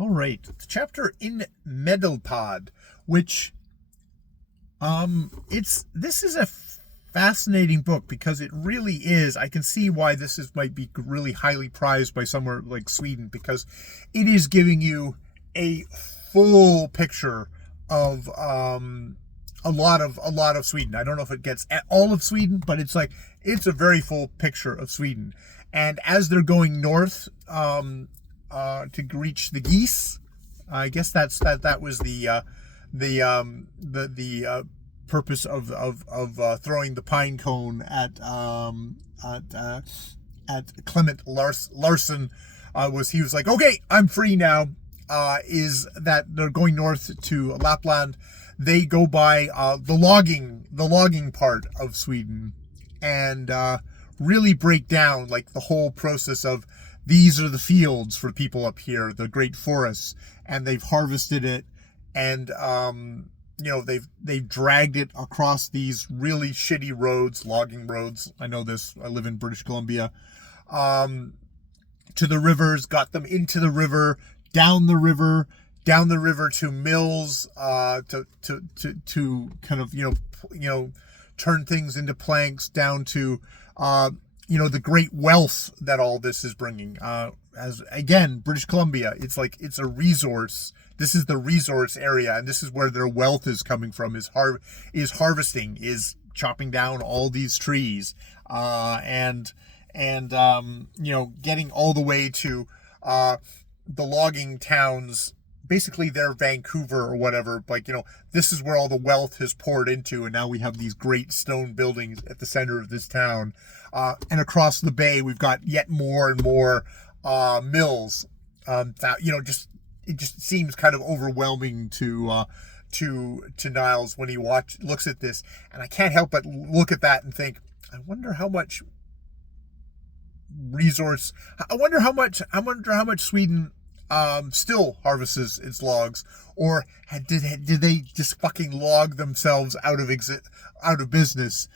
All right, the chapter in Mdlpd, which this is a fascinating book because it really is. I can see why might be really highly prized by somewhere like Sweden, because it is giving you a full picture of a lot of Sweden. I don't know if it gets all of Sweden, but it's a very full picture of Sweden. And as they're going north to reach the geese, I guess that was the purpose of throwing the pine cone at Clement Larsen. He was like, okay, I'm free now. Is that they're going north to Lapland. They go by the logging part of Sweden, and really break down like the whole process of these are the fields for people up here, the great forests, and they've harvested it, and they've dragged it across these really shitty roads, logging roads. I know this. I live in British Columbia. To the rivers, got them into the river, down the river to mills, to kind of turn things into planks, down to the great wealth that all this is bringing. As again, British Columbia, it's a resource. This is the resource area, and this is where their wealth is coming from. Is harvesting, is chopping down all these trees, and getting all the way to the logging towns. Basically, they're Vancouver or whatever. This is where all the wealth has poured into, and now we have these great stone buildings at the center of this town. And across the bay, we've got yet more and more mills. It just seems kind of overwhelming to Niles when he looks at this, and I can't help but look at that and think, I wonder how much resource. I wonder how much Sweden still harvests its logs, or did they just fucking log themselves out of business?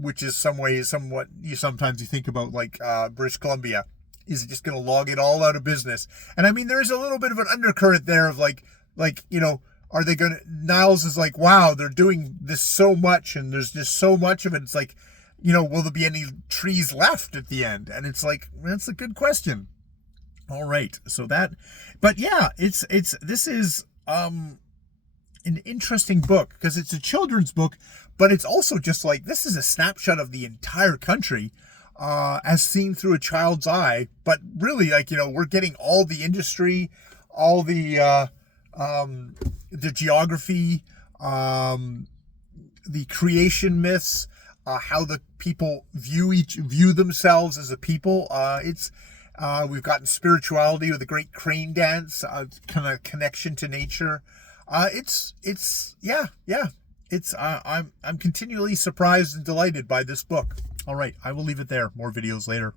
Which is somewhat sometimes you think about British Columbia. Is it just going to log it all out of business? And I mean, there is a little bit of an undercurrent there of are they going to? Niles is like, wow, they're doing this so much, and there's just so much of it. It's like, will there be any trees left at the end? And it's like, that's a good question. All right, but yeah, this is an interesting book because it's a children's book, but it's also just this is a snapshot of the entire country, as seen through a child's eye. But really, we're getting all the industry, all the geography, the creation myths, how the people view themselves as a people. We've gotten spirituality with the great crane dance, kind of connection to nature. I'm continually surprised and delighted by this book. All right, I will leave it there. More videos later.